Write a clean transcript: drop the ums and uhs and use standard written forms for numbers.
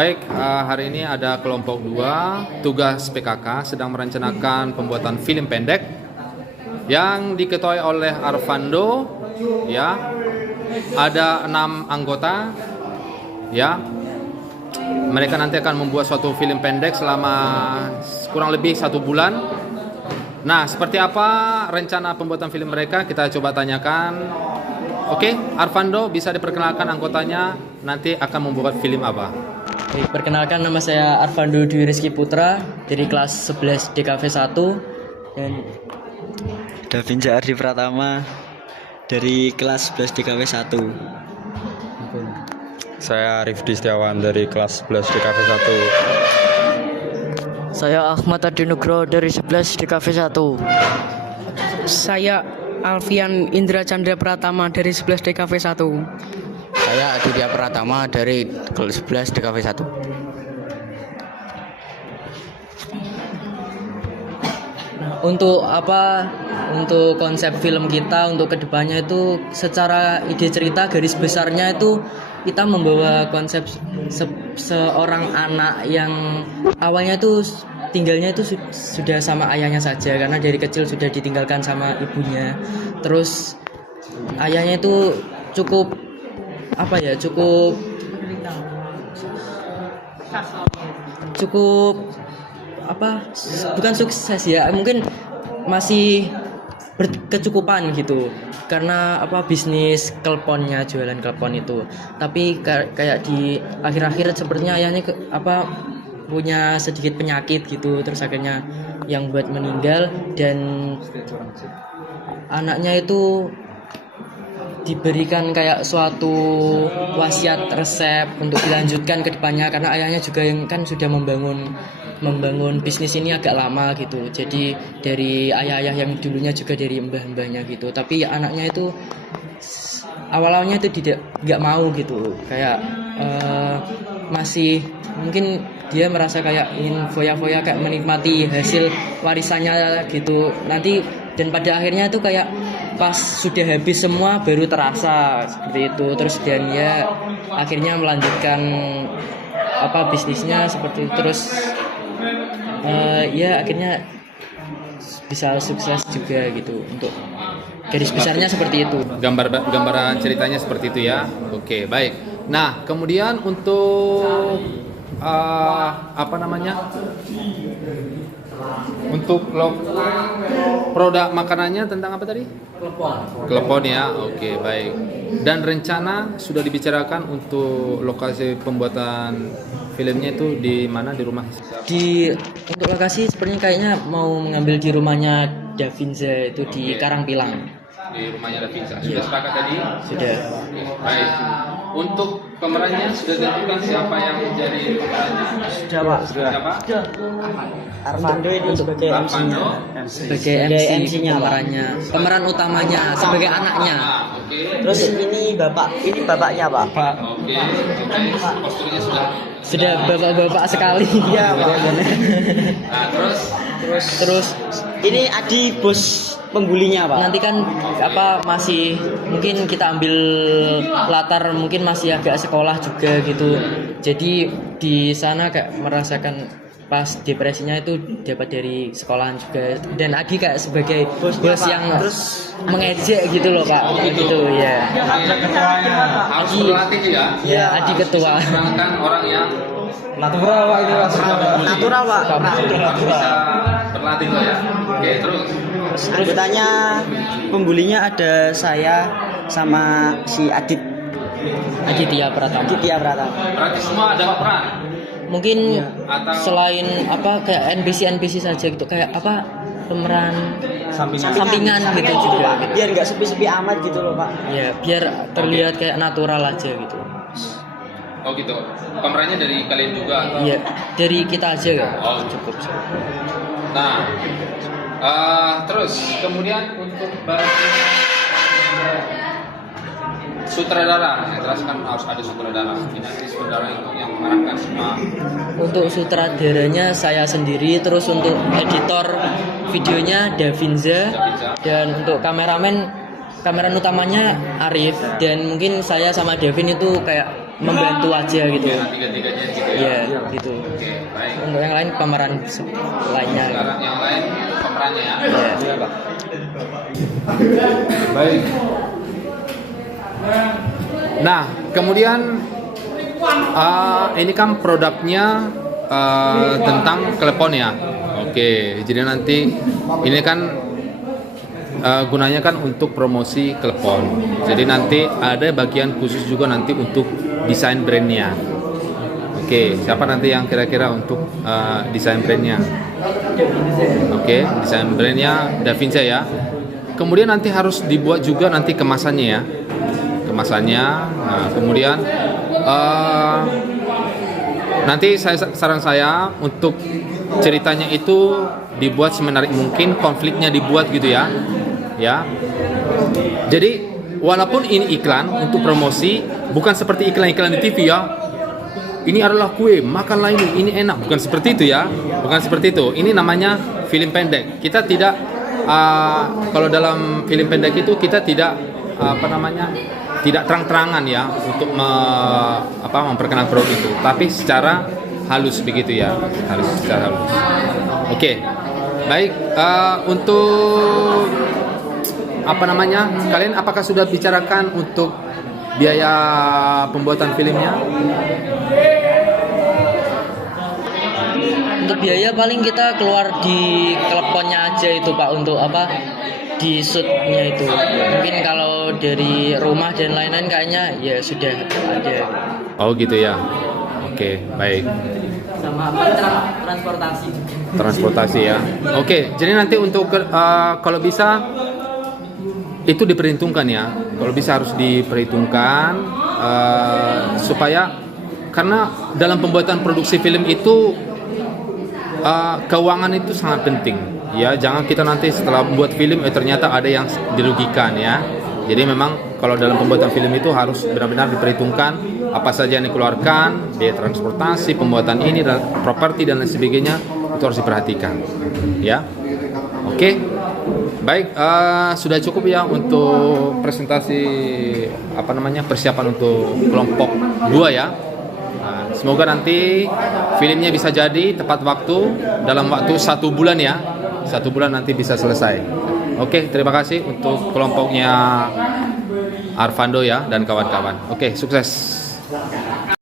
Baik, hari ini ada kelompok 2 tugas PKK sedang merencanakan pembuatan film pendek yang diketuai oleh Arvando, ya. Ada 6 anggota, ya. Mereka nanti akan membuat suatu film pendek selama kurang lebih 1 bulan. Nah, seperti apa rencana pembuatan film mereka? Kita coba tanyakan. Oke, Arvando bisa diperkenalkan anggotanya nanti akan membuat film apa? Baik, perkenalkan nama saya Arvando Dwi Rizky Putra dari kelas 11 DKV 1 dan Davinja Ardi Pratama dari kelas 11 DKV 1. Saya Rifdi Setiawan dari kelas 11 DKV 1. Saya Ahmad Adi Nugroho dari 11 DKV 1. Saya Alfian Indra Chandra Pratama dari 11 DKV 1. Saya Aditya Pratama dari kelas 11 DKV 1. untuk konsep film kita untuk kedepannya itu secara ide cerita garis besarnya itu kita membawa konsep seorang anak yang awalnya itu tinggalnya itu sudah sama ayahnya saja karena dari kecil sudah ditinggalkan sama ibunya. Terus ayahnya itu cukup bukan sukses ya, mungkin masih berkecukupan gitu karena bisnis kelponnya, jualan kelpon itu. Tapi kayak di akhir-akhir sepertinya ayahnya punya sedikit penyakit gitu, terus akhirnya yang buat meninggal dan anaknya itu diberikan kayak suatu wasiat resep untuk dilanjutkan ke depannya karena ayahnya juga yang kan sudah membangun bisnis ini agak lama gitu. Jadi dari ayah-ayah yang dulunya juga dari mbah-mbahnya gitu. Tapi anaknya itu awalnya itu nggak mau gitu. Kayak masih mungkin dia merasa kayak ingin foya-foya kayak menikmati hasil warisannya gitu. Nanti dan pada akhirnya itu kayak pas sudah habis semua baru terasa seperti itu. Terus dan ya akhirnya melanjutkan bisnisnya seperti itu. Terus ya akhirnya bisa sukses juga gitu. Untuk garis besarnya seperti itu. Gambaran ceritanya seperti itu ya. Oke, baik. Nah, kemudian untuk untuk produk makanannya tentang apa tadi? Klepon ya. Oke, baik. Dan rencana sudah dibicarakan untuk lokasi pembuatan filmnya itu di mana, di rumah? Untuk lokasi sepertinya kayaknya mau mengambil di rumahnya Davinza itu di Karangpilang. Di rumahnya Davinza. Sudah sepakat tadi? Sudah. Baik. Untuk pemerannya sudah ditentukan siapa yang menjadi pemerannya? Sudah, Pak. Siapa? Arvando ini sebagai Arvando. Sebagai MC-nya, pemeran utamanya sebagai anaknya. Oke. Terus ini bapaknya, Pak. Oke. Kostumnya Sudah bapak-bapak sekali. Iya, Pak. Nah, Terus Ini Adi bos penggulinya, Pak. nanti kan masih mungkin kita ambil latar mungkin masih agak sekolah juga gitu. Jadi di sana kayak merasakan pas depresinya itu dapat dari sekolahan juga. Dan Adi kayak sebagai bos yang terus mengejek gitu loh, Pak. Gitu ya. harus berlatih ya. Ya, Adi ketua. Menerangkan orang yang natural, Pak. bisa berlatih loh ya. Oke, terus Anggotanya pembulinya ada saya sama si Aditya Pratama. berarti semua ada peran. Mungkin Atau selain kayak NPC saja gitu, kayak pemeran sampingan gitu juga. Pak. Biar nggak sepi-sepi amat gitu loh, Pak. Ya, biar terlihat kayak natural aja gitu. Oh gitu. Pemerannya dari kalian juga atau? Iya, dari kita aja ya. Oh, Cukup. Nah, terus kemudian untuk sutradara, yang jelas kan harus ada sutradara. Ini nanti sutradara itu yang mengarahkan semua. Untuk sutradaranya saya sendiri, terus untuk editor videonya Davinza, dan untuk kameramen utamanya Arif, dan mungkin saya sama Devin itu kayak membantu aja gitu. Tiga-tiganya gitu ya. Iya, gitu. Baik. Untuk yang lain pemeran lainnya. Sekarang yang lain pemerannya ya. Iya. Baik. Nah, kemudian ini kan produknya tentang telepon ya. Oke, jadi nanti ini kan gunanya kan untuk promosi telepon. Jadi nanti ada bagian khusus juga nanti untuk desain brandnya. Oke, siapa nanti yang kira-kira untuk desain brandnya? Oke, desain brandnya Davinci ya. Kemudian nanti harus dibuat juga nanti kemasannya ya. Kemasannya. Nah, kemudian nanti saran saya untuk ceritanya itu dibuat semenarik mungkin, konfliknya dibuat gitu ya. Ya. Jadi walaupun ini iklan untuk promosi, bukan seperti iklan-iklan di TV ya. Ini adalah kue, makanlah ini enak, bukan seperti itu ya. Bukan seperti itu. Ini namanya film pendek. Kita tidak kalau dalam film pendek itu kita tidak tidak terang-terangan ya untuk memperkenalkan produk itu, tapi secara halus begitu ya, secara halus. Oke, baik. Untuk kalian apakah sudah bicarakan untuk biaya pembuatan filmnya? Untuk biaya paling kita keluar di teleponnya aja itu Pak, untuk di shootnya itu. Mungkin kalau dari rumah dan lain-lain kayaknya ya sudah ada. Oh gitu ya. Oke, baik. Sama transportasi juga. Transportasi ya. Oke, jadi nanti untuk kalau bisa itu diperhitungkan ya. Kalau bisa harus diperhitungkan supaya, karena dalam pembuatan produksi film itu keuangan itu sangat penting ya. Jangan kita nanti setelah membuat film ternyata ada yang dirugikan ya. Jadi memang kalau dalam pembuatan film itu harus benar-benar diperhitungkan apa saja yang dikeluarkan, biaya transportasi, pembuatan ini, dan properti dan lain sebagainya, itu harus diperhatikan ya. Oke, baik, sudah cukup ya untuk presentasi persiapan untuk kelompok 2 ya. Nah, semoga nanti filmnya bisa jadi tepat waktu, dalam waktu 1 bulan ya. 1 bulan nanti bisa selesai. Oke, terima kasih untuk kelompoknya Arvando ya dan kawan-kawan. Oke, sukses.